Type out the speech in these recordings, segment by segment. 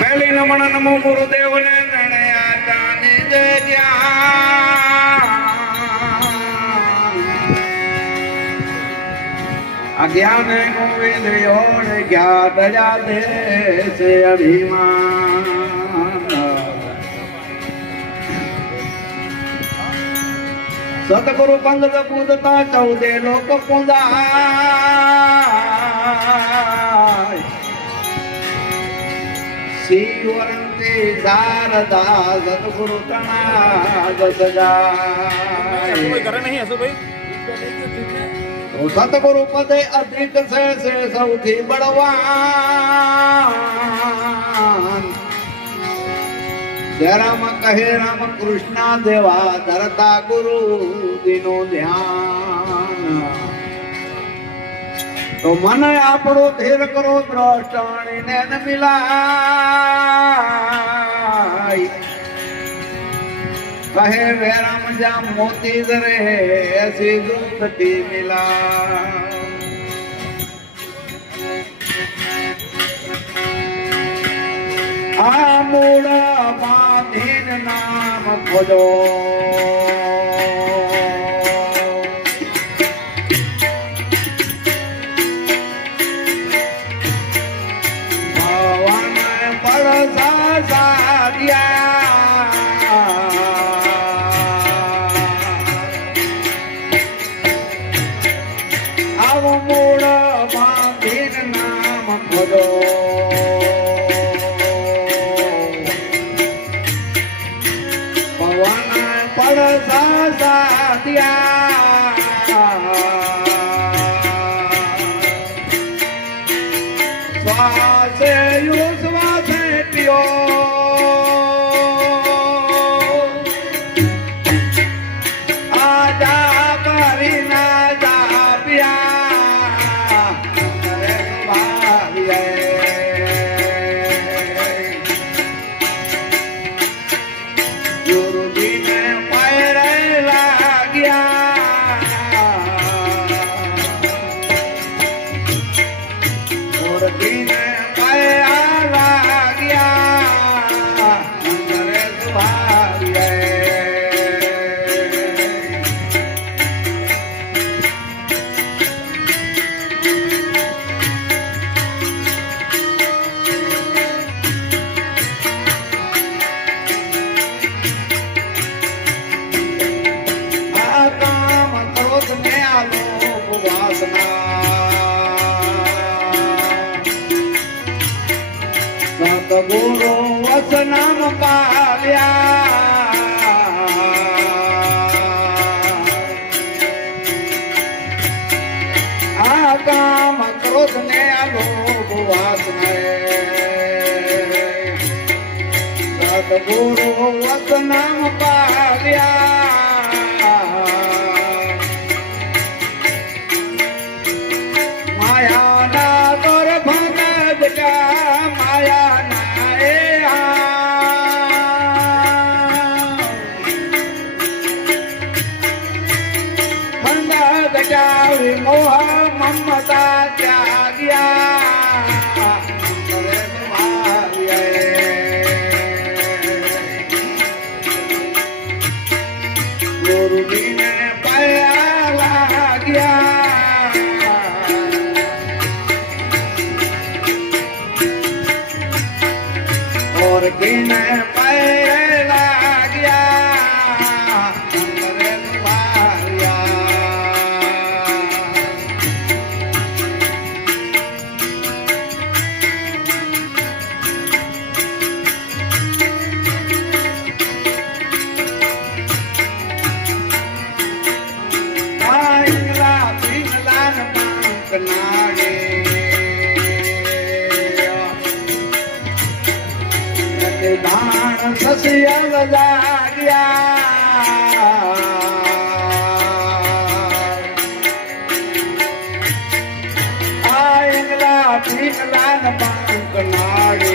પહેલી નમણ નમો ગુરુદેવ ને જ્ઞાન ગોવિંદ યોર જ્ઞાત જાતે છે અભિમાન સતગુરુ પંગત પૂજતા 14 લોક પૂંજાય શિવરંતે શારદા સતગુરુ તણા જસ જાય કોઈ કરે નહીં હસુ ભાઈ સતગુરુ પદે અધિક છે સૌથી બળવાન જય રામ કહે રામ કૃષ્ણ દેવા ધરતા ગુરુ દિનો ધ્યાન તો મન આપણો ધીર કરો દ્રષ્ટાણી ને મિલાય કહે વે રામ જા મોતી દરે એસી દુઃખતી મિલા આ મૂળ બાંધીન નામ ખોજો ભવન પડસા સાધ્યા મૂળ બાંધીન નામ ખોજો પવન પડસા સાધ્યા શ્વાસે યુ શ્વાસે પિયો આજા કરી ના જા પિયા ગુરુજીને પૈરે લાગ્યા ગુરુજીને પૈરા લાગ્યા અંતરે સુભાવ્યે સતગુરુ વસનામ પાલ્યા આ કામ ક્રોધ ને લોભ વાસને સતગુરુ વસનામ પાલ્યા માયાના ગર્ભને બેટા માયાના એ બંધા ગજાવી મોહ મમતા ત્યાગ્યા કરે ગુરુજીને પયા લાગ્યા और किने पैरे लाग्या अंतरे सुभाया इंगला पिंगला न पंख नाड़े દાણ સસિયલ જાગ્યા આ ઇંગલા પીંગલા ન પાંખ નાડે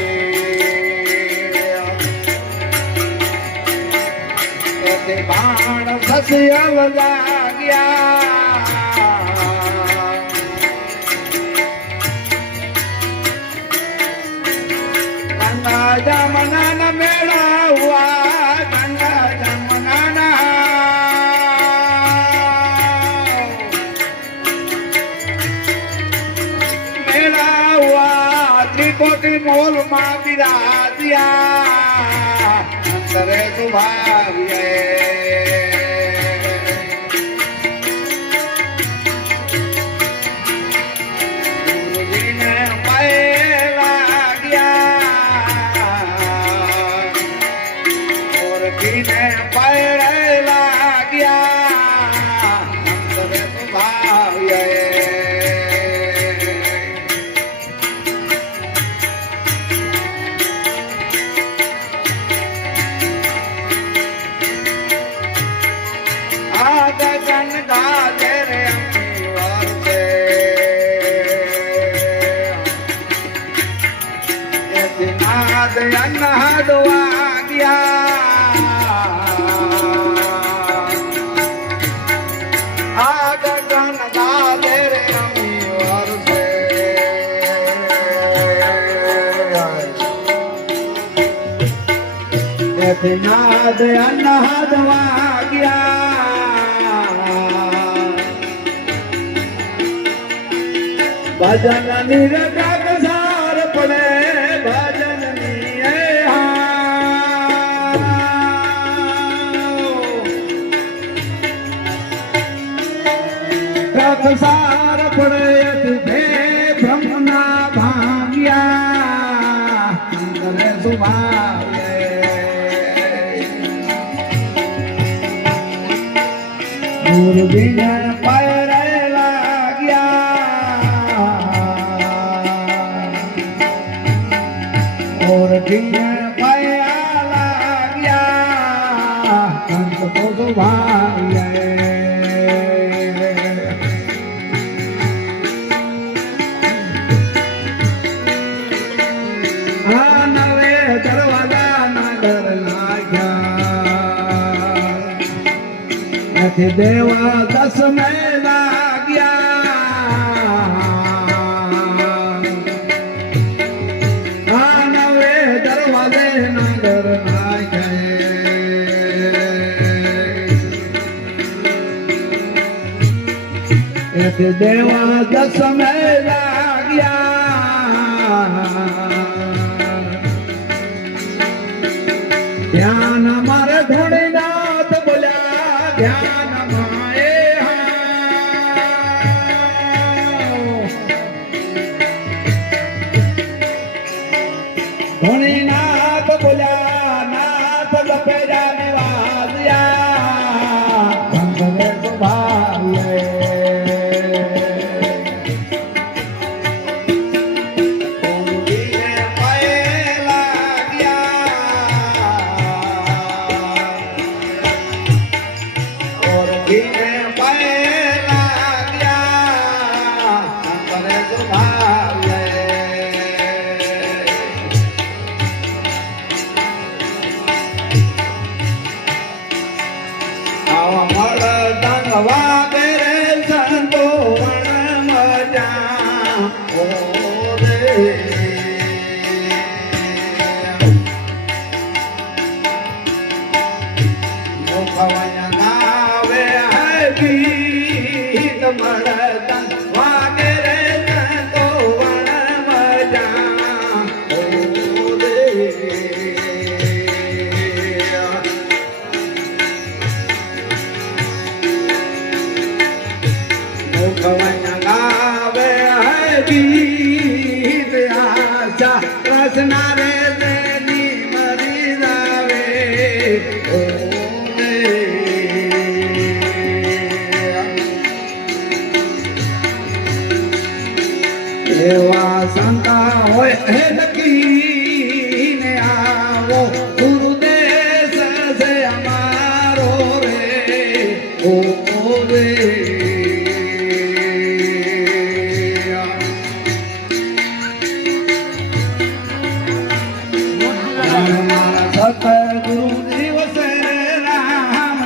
તે બાણ સસ્ય જાગ્યા ગંગા જમના ન મેળા હુઆ ગંગા જમના ના મેળા હુઆ ત્રિકોટી મોલ માં બિરાજ્યા અંતરે સુભાવ્યે હાડવા ગયા આ ગગન ગાલે રે અમી વરસે નાદ અન્હાડવા ગયા ભજન નિરગક સાર પડે ભજન સાર પડે ભે બ્રહ્મના ભાગ્યા અંતરે સુભાવ્યે દૂરબીન પરે લાગ્યા ઓરબીન પયા લાગ્યા અંત તો સુભાવ્યે દેવા દસ મેં લાગ્યા નવે દરવાજે નગર નાખ્યા દેવા દસ મેં લાગ્યા ધ્યાન મારે ધોળી નાથ બોલ્યા ધ્યાન નાથ બોલ્યા નાથ ગપેરા નિવાસ્યા અંતરે સુભાવ્યે રસનારે દેની મરી જાવે એવા સંતા હોય હે લખીને આવો ગુરુદેશ છે અમારો રે ઓ રે સતગુરુ દિવસે રામ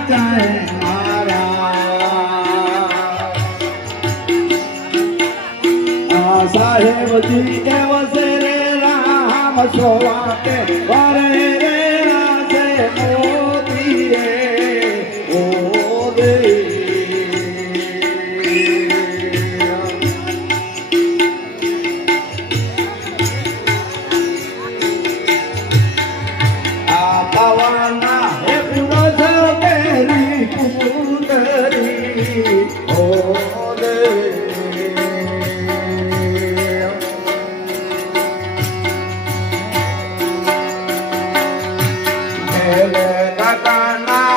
સાહેબજી એ વસે રે રામ સોવાતે વરે રે રાસે મોદીએ ઓ દે આ પવના હે પુરજ કેરી કુંદરી ઓ દે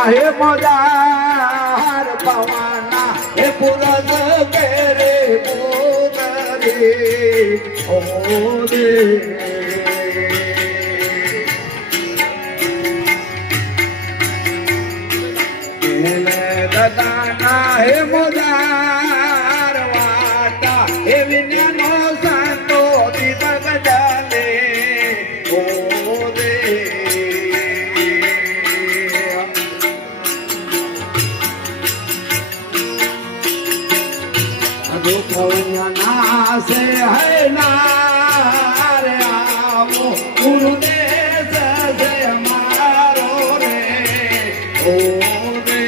હે મોજાર પવના હે પુરજ કેરે પુદરી ઓ દે દાદા હે મોજાર વાટા હે વિજ્ઞાનો સંતો દીપક જાલે ઓ દે નાસે હે નારે આવો ગુરુદેવ સે મારો રે ઓ દે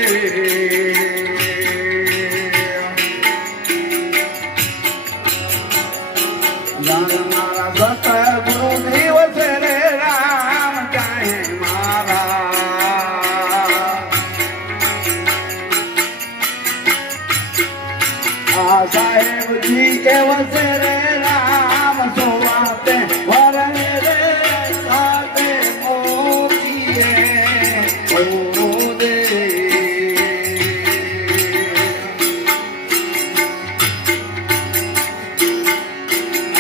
મારા સત ગુરુ દિવસ રે રામ ચાહે મારા સાહેબજી કે વસે રે રામ સોવાતે વરે રે સાતે મોદીએ ઓ દે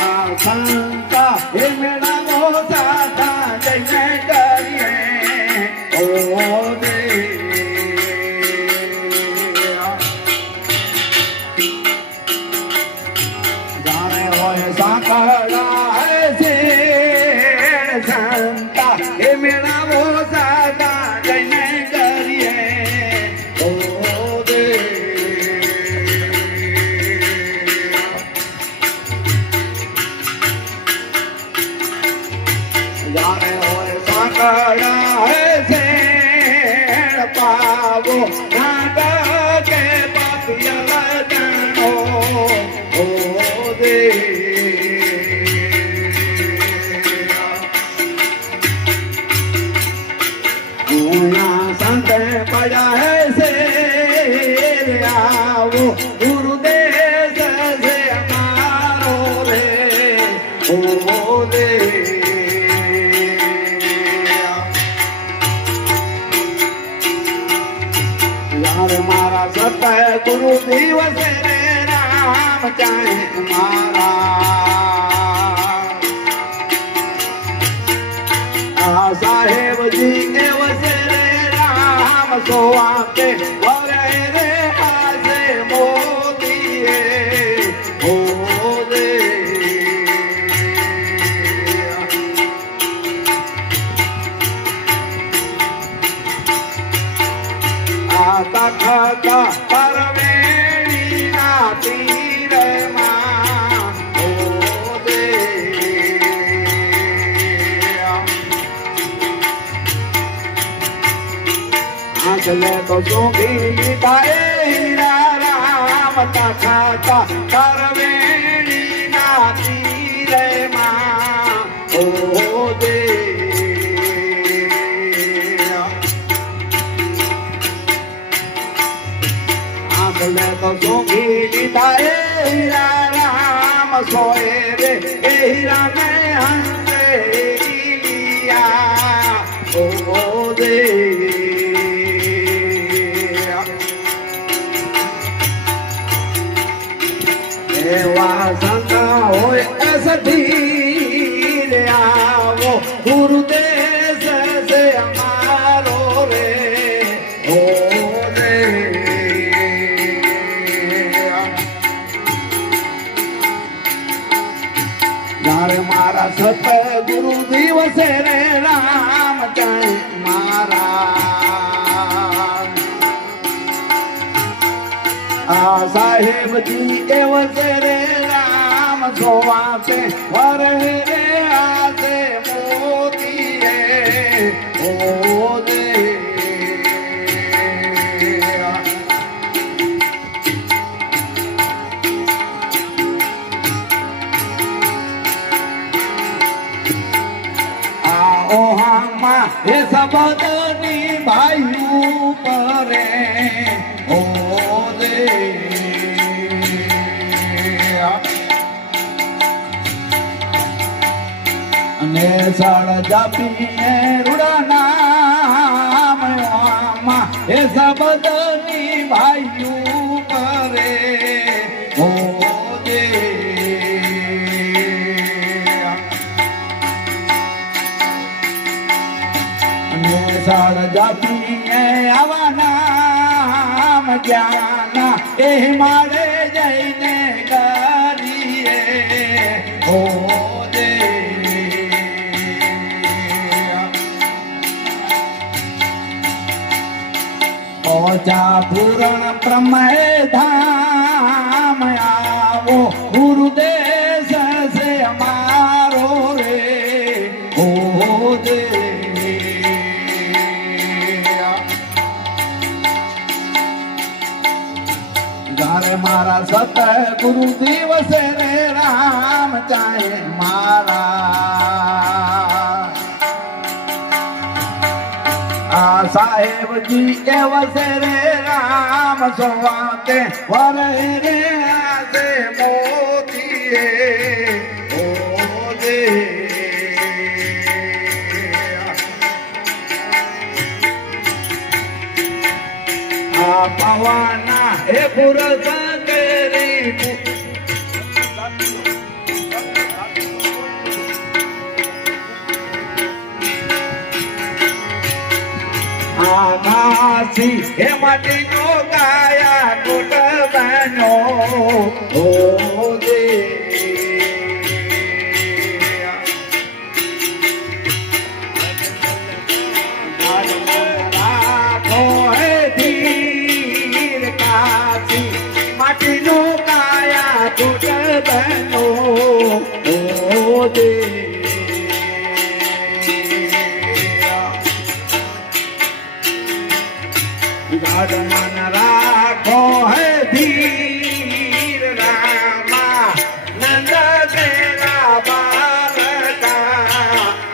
આ સંતા હે મેળા મોસા જય કરીએ ઓ દે સાંકળા છે સંતા એ મેળાવો સાદા જઈને કરીએ ઓ દે જાણે હોય સાંકળા છે પાવો નાગા કે પાપિયા જાણો ઓ દે संत पड़ा है से आओ गुरुदेव से हमारो रे ओ दे यार मारा सत गुरु दिवस रे राम चाहे मारा साहेब जी के वसे सोवाते वरे रे आसे मोदीए ओ दे आता खाता परवेणी ना तीर मां ओ दे चले तो जोगी ताए हीरा राम का खाता करवेणी नाती रे मां ओ दे चले तो जोगी ताए हीरा राम सोए रे हीरा में हंसे लिया ओ दे संता होए सधी आओ गुरुदेव से हमारो रे हो रे यार मारा सत गुरु दिवस रे राम चाहे मारा आ साहेब जी के वसे रे राम सोवाते वरे रे आसे मोतिए ओ दे आओ हम ये सबदनी भाइयों परे ओ दे ने साड़ जापी रुड़ा नाम ये सबदनी भाइयों परे ओ दे ने साड़ जापी आवा नाम ज्ञान ए मारे जैने करिए ओ दे ओचा पूरण प्रमय धाम आवो गुरुदेश से हमारो रे ओ दे गारे मारा सत गुरु दिवस रे राम चाहे मारा साहेब जी के वसरे राम सोवाते वरे रे आसे मोतिए ओ दे पवाना हे पुरस तेरी आमासी हे माटी नो काया कोट बनो ओ दे राखो हे धीर कासी माटी नो काया कोट बनो ओ दे मन राखो है धीर रामा नंद तेरा बालका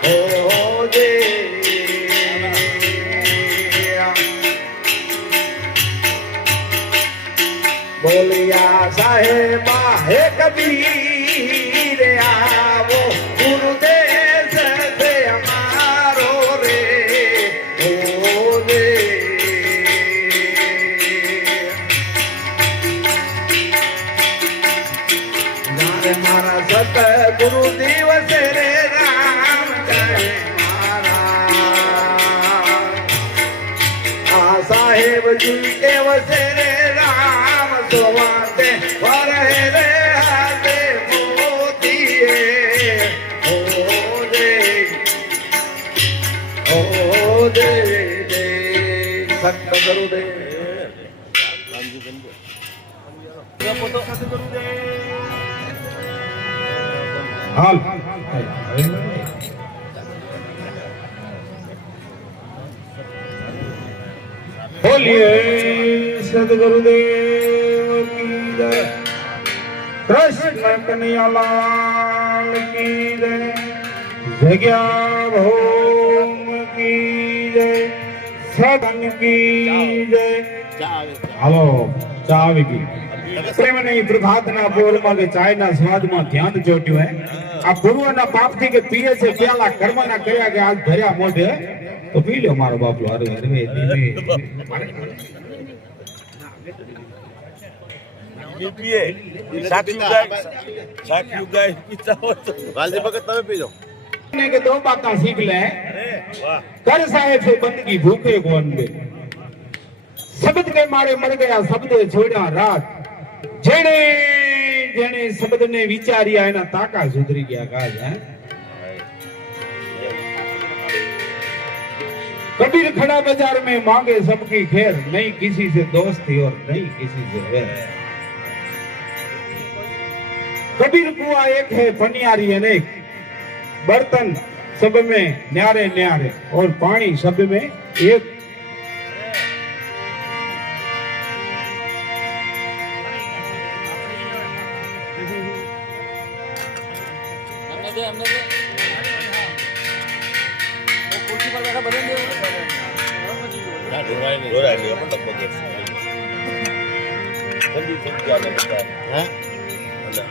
हो दे बोलिया साहेबा हे कबीर आवो गुरुदेश से हमारो रे हो दे मारा सत गुरु दिवस रे राम जय मारा साहेब जी के वसरे राम सोवाते वरे रे हाथे मोतिए ओ दे सत गुरुदेव हाल बोलिए सदगुरुदेव की जय कृष्ण कन्हैया लाल की जय जग्या भौम की जय सदन की जय हेलो चावी की प्रेमने प्रभातना बोल में चाय ना स्वाद में ध्यान जोट्यो है आ गुरु ना पाप थी के पिए से प्याला कर्म ना करया के आज भर्या मोढे तो पी लो मारो बापलो अरे अरे धीमे पीए साक्षी गाय पीता हो तो गाली भगत तवे पी लो ने के दो बातें सीख ले कर साहेब से बंदगी भूखे को अंदे शब्द के मारे मर गया शब्द छोड़ा रात जेने जेने शब्द ने विचारिया है ना ताका सुधरी गया काज है कबीर खड़ा बाजार में मांगे सबकी खैर नहीं किसी से दोस्ती और नहीं किसी से वैर कबीर कुआ एक है, पनियारी अनेक, बर्तन सब में न्यारे न्यारे और पानी सब में एक।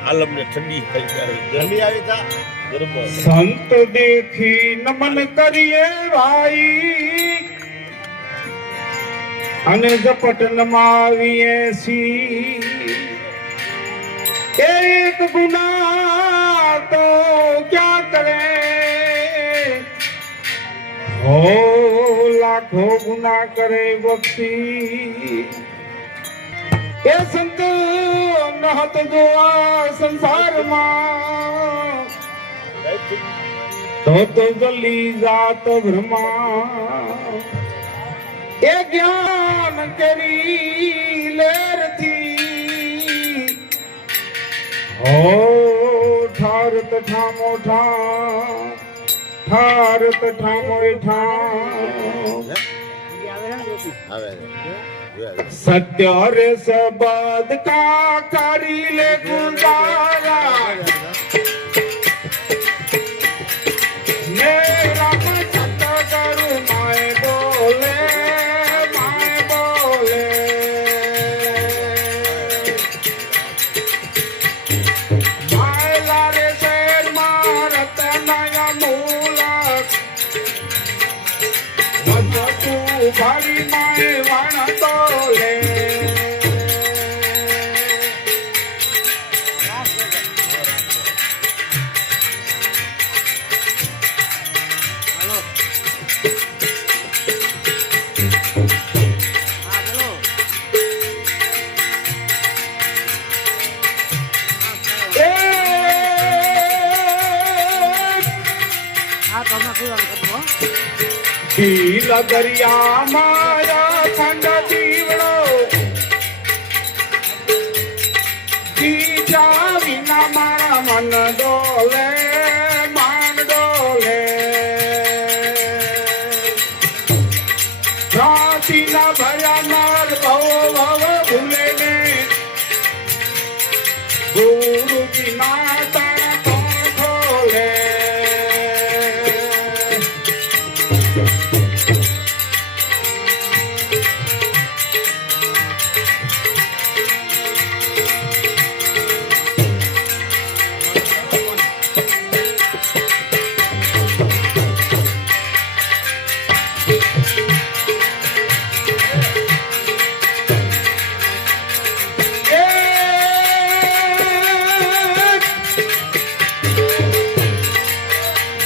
आलम ने ठंडी ठंडी आई था संत देखी नमन करिए भाई अने जपट नमाविए सी। एक गुना तो क्या करे हो लाखों गुना करे बख्शी। ए संत नहत गोआ संसार मां तो जली जात ब्रह्मा। ए ज्ञान करी लेर थी हो ठारत ठामो ठाम ठारत ठामो ठाम। सत्य रे सबद का करी ले गुजारा मेरा सत करू माए बोले माए लारे शेर मारत नया मूलक तू भारी माए वाण तोले। ढीला दरिया माया खंड दीवड़ो बीजा विना मारा मन डोले मान डोले। राती न भया नाल भव भव भूले ने गुरु की माता कौन खोले।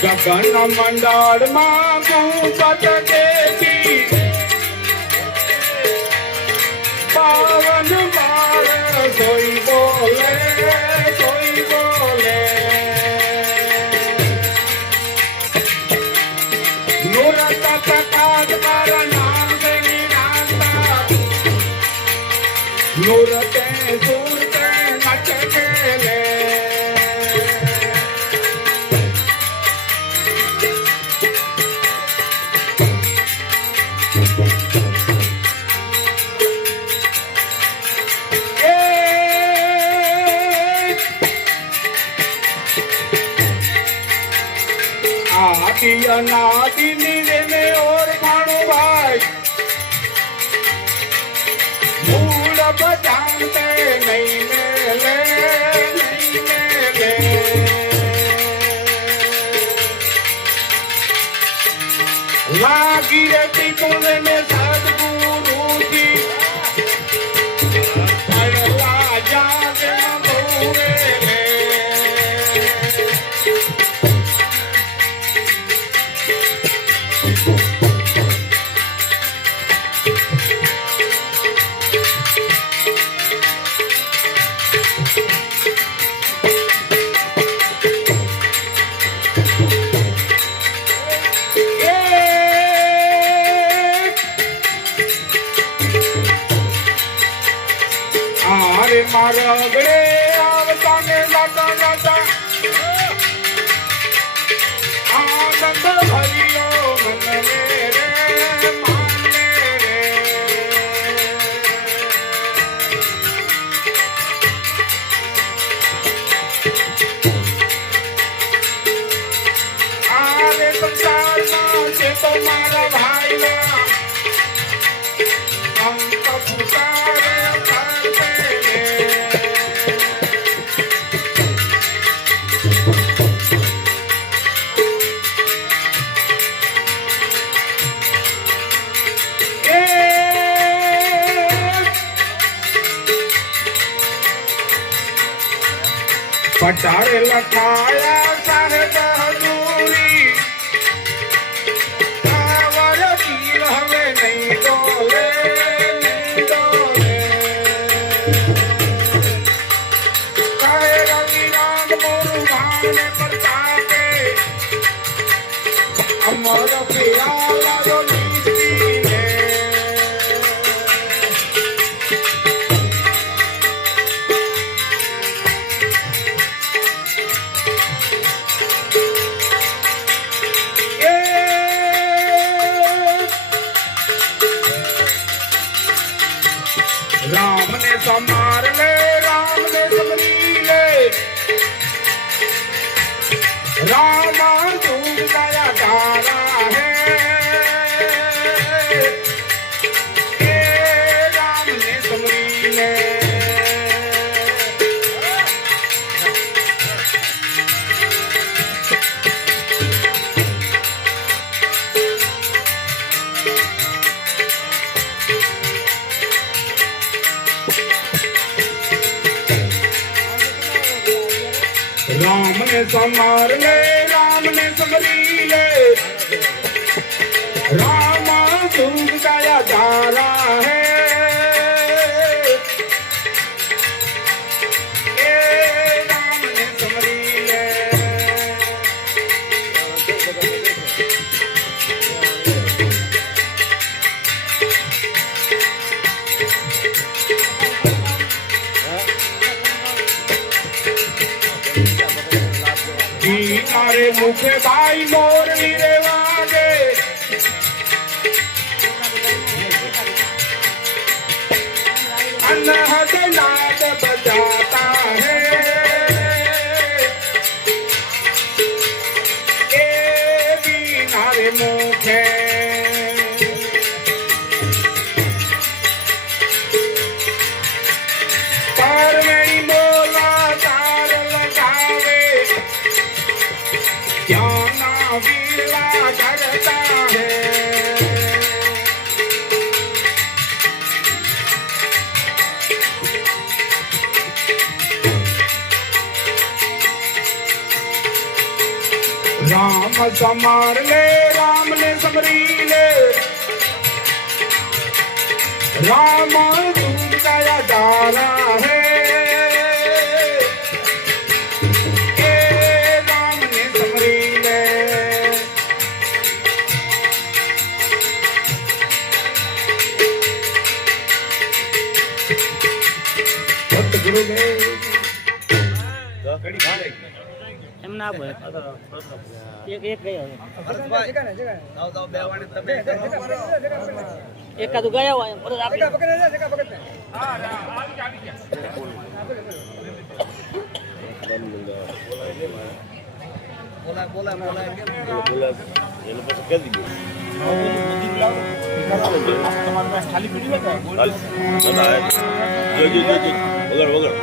गगन मंडल मांगू पत देवी पावन मार सोई बोले सोई बोले। नूरत प्रकाश कर नाम से निरांता नूरते सूरते नच खेले। आदि अनादि नीले में और खाणो भाई मूल बजाते नहीं मेले नहीं मेले। लागी रहती कुएं में सदगुरु जी पड़ला जागे भूरे मारा गड़े आवता ने लाता ભરિયો મનવે રે માને રે આરે સંસારમાં છે તો મારા ભાઈના અંત પુકારે કરતે રે पटारे लखाया साहेब हजूरी आवर वीर हमें नहीं डोले नहीं डोले काहे रवि राम मोरू भाने प्रतापे अमर पियाला रो नीति ने राम ने संभार ले राम ने समरी ले राम दूध गया तारा है ये राम ने समरी ले राम ने संभार ले राम ने समरी ले राम दूध गया तारा है ये राम ने समरी ले तारे मुखे भाई मोर वीरे वागे अनहद नाद बजाता है ए बीना रे मुखे पर मेरी बोला तार लगावे ज्ञाना वीला करता है राम संभार ले राम ने समरी ले राम दूध गया डाला है એમ ના બોલે એક એક ગયો એકાદું ગયા હોય પરત આપણે બોલા એને પછી કરી દીધું તમારી પાસે ખાલી પીડી વગર વગર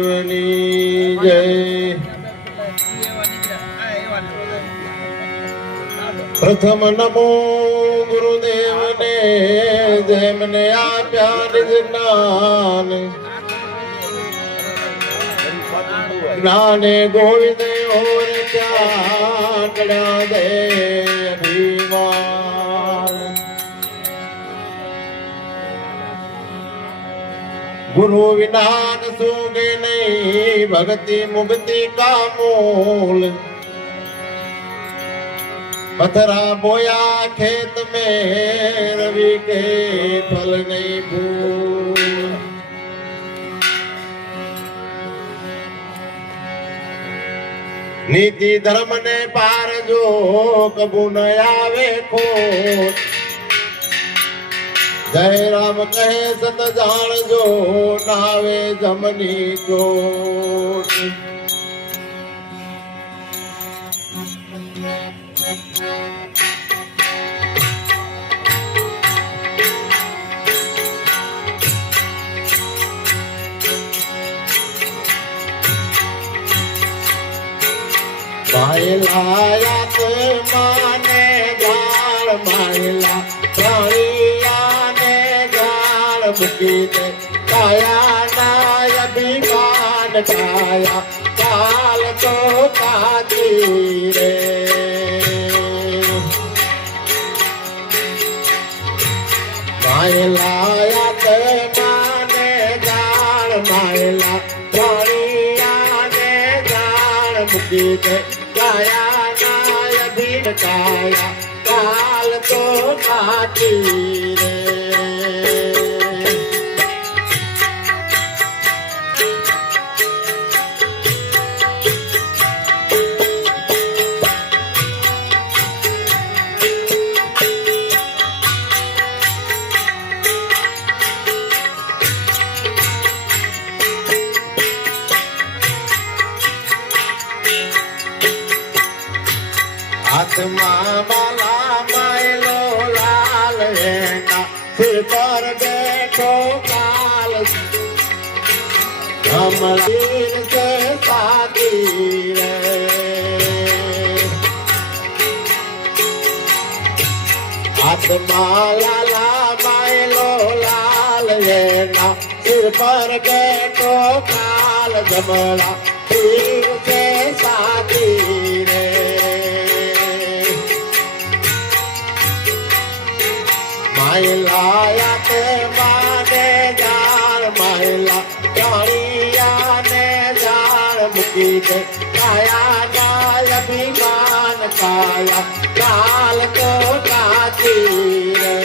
સદગુરુદેવની જય પ્રથમ નમો ગુરુદેવને જેમને આપ્યા નિજ જ્ઞાન જ્ઞાને ગોવિંદ ઓર ચાકડા દે અભિમાન गुरु विनान सोगे नहीं भक्ति मुक्ति का मूल पथरा बोया खेत में रवि के फल नहीं फूल। नीति धर्म ने पार जो कबू न आवे खोट। जय राम कहे सत जान जो नावे जमनी चोट। मायला यात माने गाल मायला प्राणिया ने गाल मुकी दे काया नाय अभिमान काया काल तो काती रे। मायला यात माने गाल मायला प्राणिया ने गाल मुकी दे काया नाय अभिमान काया काल तो काती रे। आत्मा बाला मायलो लाल है सिर पर बैठो काल। हम तीन से साथी रे। आत्मा लाला मायलो लाल है सिर पर बैठो काल। जमला तीन से साथी रे। मायला याते माने जान मायला प्राणिया ने जान मुकी दे काया नाय अभिमान काया काल तो काती रे।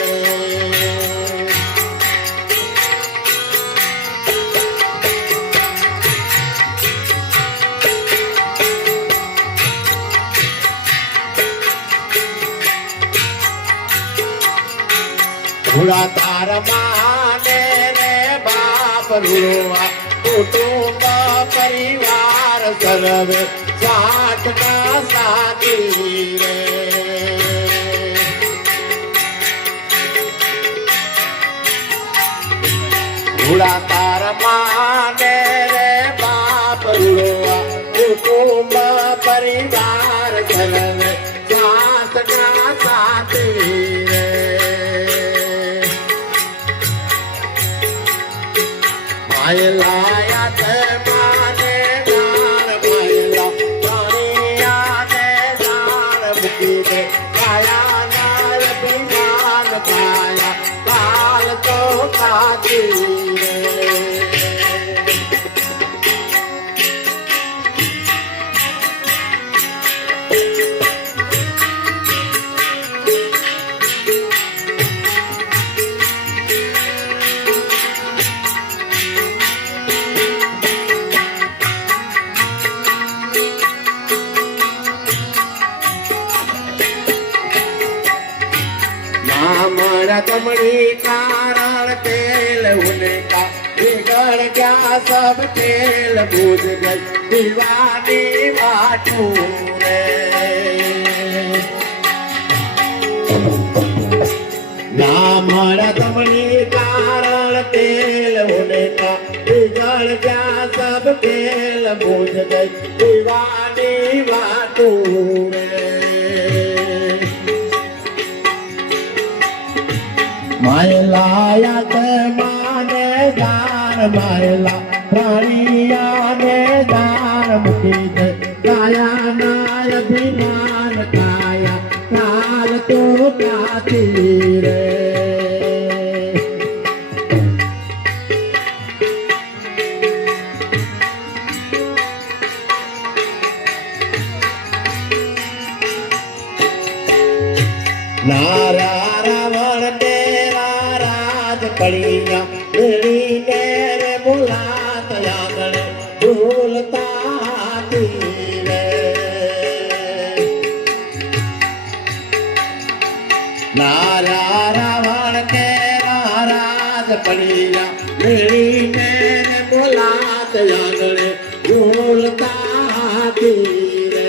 भूला तार माने रे बाप रुआ कुटुंब परिवार सर्वे साथ का साथी रे। भूला तार माने रे बाप रुआ कुटुंब परिवार सर्वे साथ का साथी रे। मायला यात माने जान मायला प्राणिया ने जान मुकी दे काया नाय अभिमान काया काल तो काती रे। हमारा कमड़ी कारण तेल उनका बिगड़ गया सब तेल बूझ गई दीवानी बाटू रे। हमारा कमड़ी कारण तेल उनका बिगड़ गया सब तेल बूझ गई दीवानी बाटू रे। मायला यात माने जान मायला प्राणिया ने जान मुकी दे काया नाय अभिमान काया काल तो काती रे। મારા રાવણ તેરા રાજ કળિયા મેળીને રે બોલાત આંગણે ઢોલતા તીરે મારા રાવણ તેરા રાજ કળિયા મેળીને રે બોલાત આંગણે ઢોલતા તીરે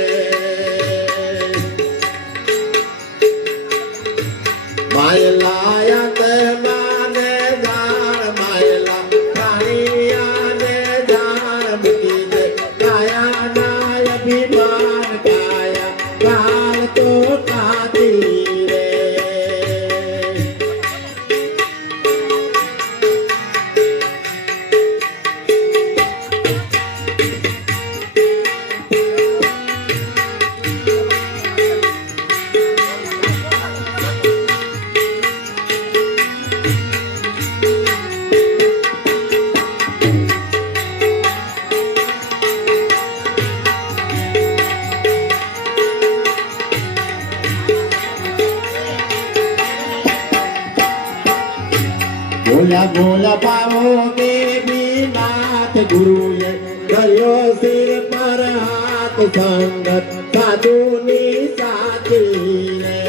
માયલાયા તે માને જાણ માયલા પ્રાણિયા ને જાણ બુકી દે કાયા નાય અભિમાન કાયા કાલ તો કાતી રે બોલા બોલા પાવો કે બીનાથ ગુરુએ કર્યો સિર પર હાથ સંગત સાધુની સાથી રે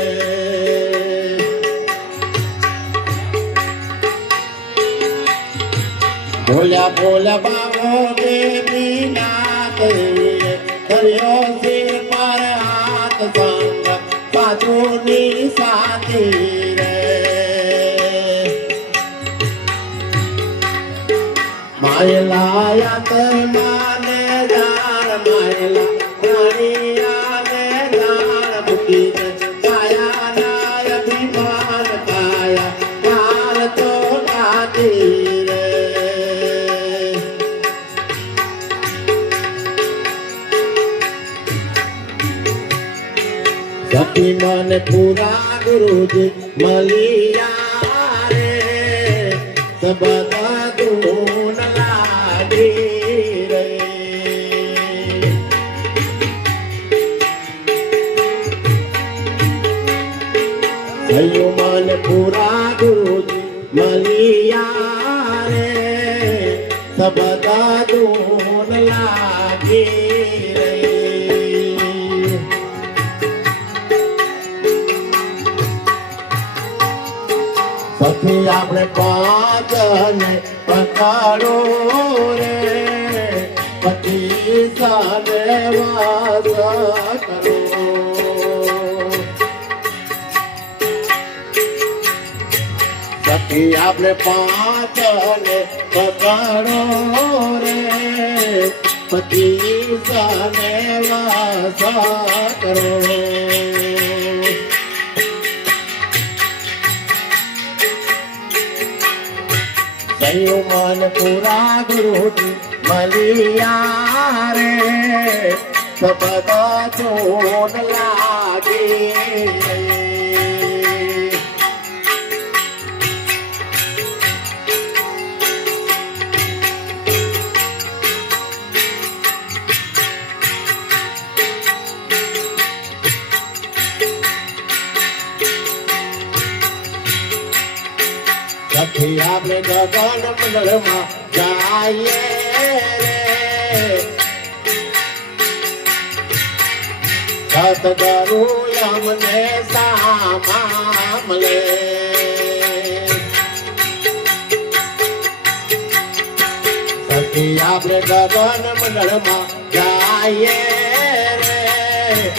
બોલા બોલા પાવો કે બીનાથ કર્યો સિર પર હાથ સંગત સાધુની સાથી રે માયલાયા તે માને જાણ માયલા પ્રાણિયા ને જાણ બુકી દે કાયા નાય અભિમાન કાયા કાલ તો કાતી રે સખી મને પૂરા ગુરુજી મળિયા રે સબકા તું લાગી રે સયો મને પૂરા ગુરુજી મળિયા રે સબકા તું લાગી રે સખી આપણે પાંચ ને પકડો રે પછી સાને વાસ કરો સખી આપણે પાંચ ને પકડો રે પછી સાને વાસ કરો સયો મન પૂરા ગુરુજી મળિયા રે સબકા ચોન લાગે સખી આપણે ગગન મંડળમાં ગાઈએ રે સતગુરુ અમને સામા મળે સખી આપણે ગગન મંડળમાં ગાઈએ રે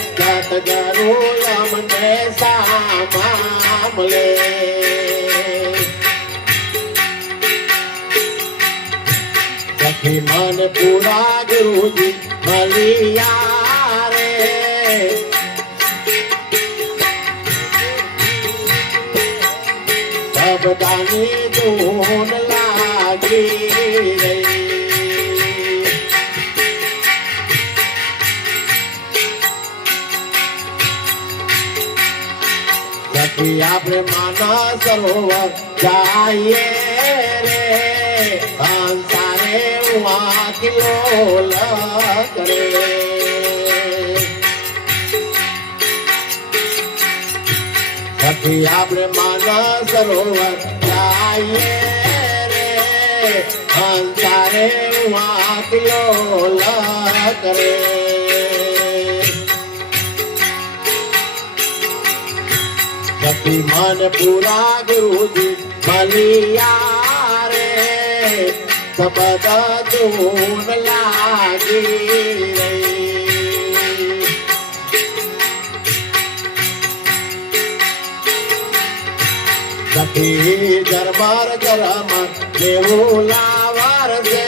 સતગુરુ અમને સામા મળે સખી મને પૂરા ગુરુજી મળિયા રે બધાની ધૂન લાગી રે સખી આપણે માના સરોવર જાઈએ રે અંસારે વાકિલોલ કરે સખી આપણે માનસ સરોવર જઈએ રે અંધારે વાકલો કરે સખી મન પૂરા ગુરુજી મલિયા રે સબદ ધૂન લાગી રે સખી દરબાર ગરમ દેવું લાવાર છે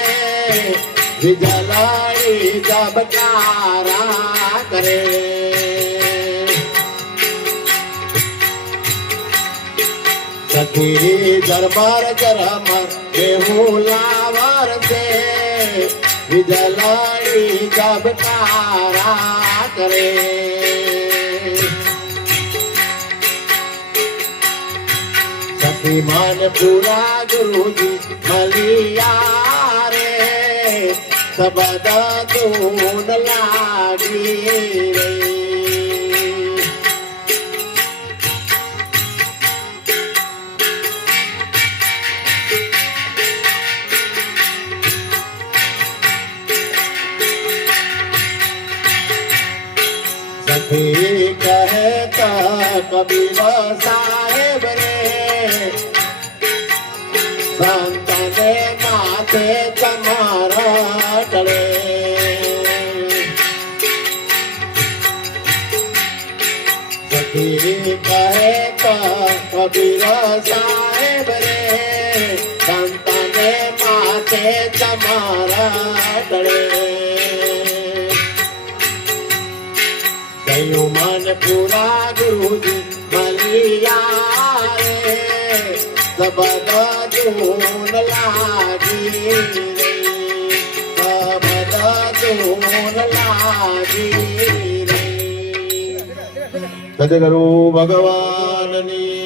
વિજલાઈ જબકારા કરે સખી દરબાર ગરમ દેવું લાવાર છે વિજલાઈ જબકારા કરે મન પૂરા ગુરુજી મલિયા રે સબદ ધૂન લાગી રે સખી કહેતા કબીર સાહેબ રે સંતને માથે તમારા ટળે સખી કહેતા કબીર સાહેબ રે સંતને માથે તમારા ટળે કયું મન પૂરા ગુરુજી મલિયા રે સબદ ધૂન લાગી રે સબદ ધૂન લાગી રે સદગુરુ ભગવાનની